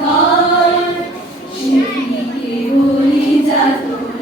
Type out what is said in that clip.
কর সে বলি যাতো